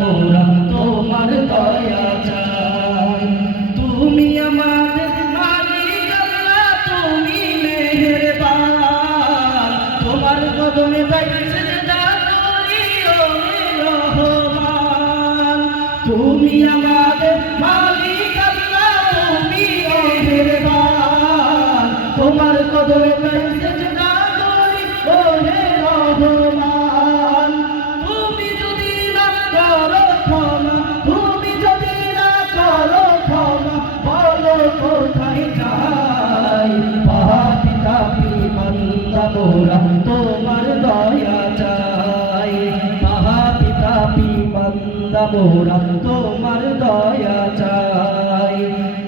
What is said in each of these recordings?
মোরা তোমার দয়া চাই। তুমি আমাদের মালিক আল্লাহ, তুমি মেহেরবান, তোমার কদমে তাই সিজদা করি ও রহমান। তুমি আমাদের মালিক আল্লাহ, তুমি মেহেরবান, তোমার কদমে তাই সিজদা করি ও রহমান। তুমি যদি না করো ক্ষমা, তুমি যদি না করো ক্ষমা, বলো কোথায় যাই। পাপী তাপী বান্দা মোরা তোমার দয়া চাই। পাপী তাপী বান্দা মোরা তোমার দয়া চাই।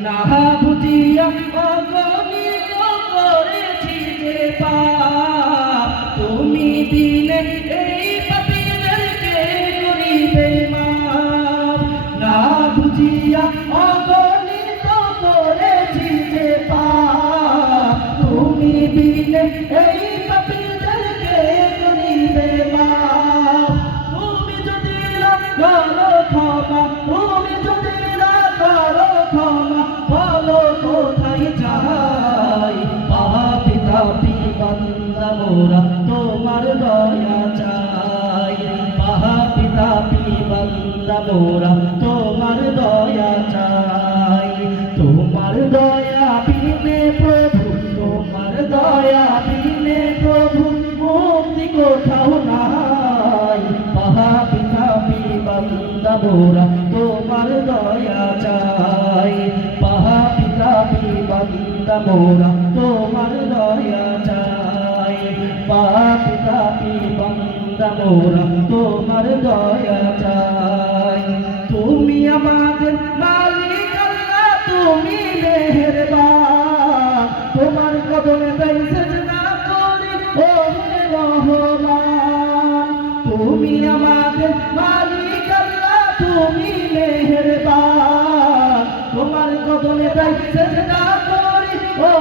না বুঝিয়া অগণিত করেছি যে পাপ, তুমি দিলে এই পাপীদেরকে করিবে মাফ। না বুঝিয়া অগণিত করেছি যে পাপ, তুমি দিলে এই পাপীদেরকে করিবে মাফ। তুমি যদি না করো ক্ষমা, তুমি যদি না করো ক্ষমা, বলো কোথায় যাই। পাপী তাপী বান্দা মোরা তোমার দয়া চাই। পাপী তাপী বান্দা মোরা তোমার দয়া চাই। তোমার দয়া বিনে প্রভু, তোমার দয়া বিনে প্রভু মুক্তি কোথাও নাই। পাপী তাপী বান্দা মোরা তোমার দয়া চাই। পাপী তাপী বান্দা মোরা তোমার দয়া চাই। পাপী তাপী বান্দা মোরা তোমার দয়া চাই। তুমি আমাদের মালিক আল্লাহ, তুমি মেহেরবান, তোমার কদমে তাই সিজদা করি ও রহমান। তুমি আমাদের মালিক আল্লাহ, তুমি মেহেরবান, তোমার কদমে তাই সিজদা করি ও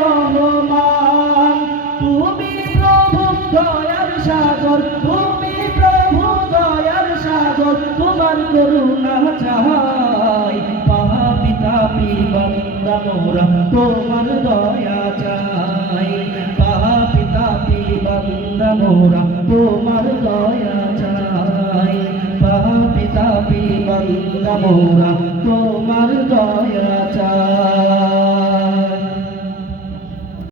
রহমান। তুমি প্রভু দয়ার সাগর, তুমি প্রভু দয়ার সাগর, তোমার করুণা চাই। পাপী তাপী বান্দা মোরা তোমার দয়া চাই। পাপী তাপী বান্দা মোরা তোমার দয়া চাই। পাপী তাপী বান্দা মোরা তোমার দয়া